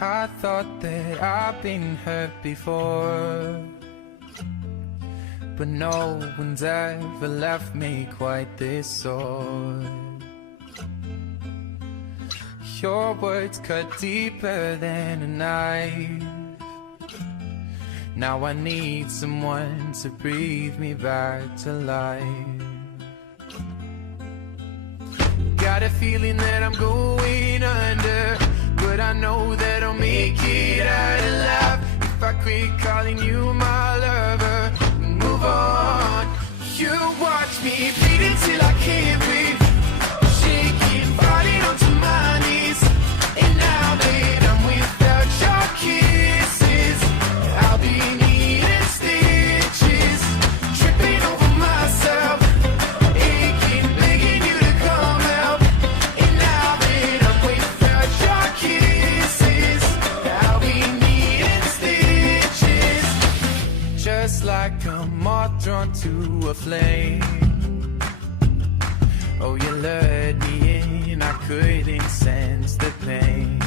I thought that I've been hurt before, but no one's ever left me quite this sore. Your words cut deeper than a knife. Now I need someone to breathe me back to life. Got a feeling that I'm going under, but I know that I'll make it out alive if I quit calling you my lover and move on. You watch me bleeding till I can't breathe, shaking, falling onto my knees. And now that I'm without your kisses, I'll be needing stitches, tripping over myself, aching, begging you to come help. And now that I'm without your kisses, I'll be needing stitches, just like a moth drawn to a flame. Oh, you lured me in, I couldn't sense the pain.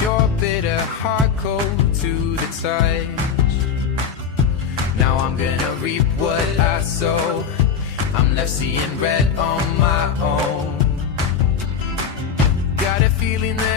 Your bitter heart cold to the touch. Now I'm gonna reap what I sow. I'm left seeing red on my own. Got a feeling that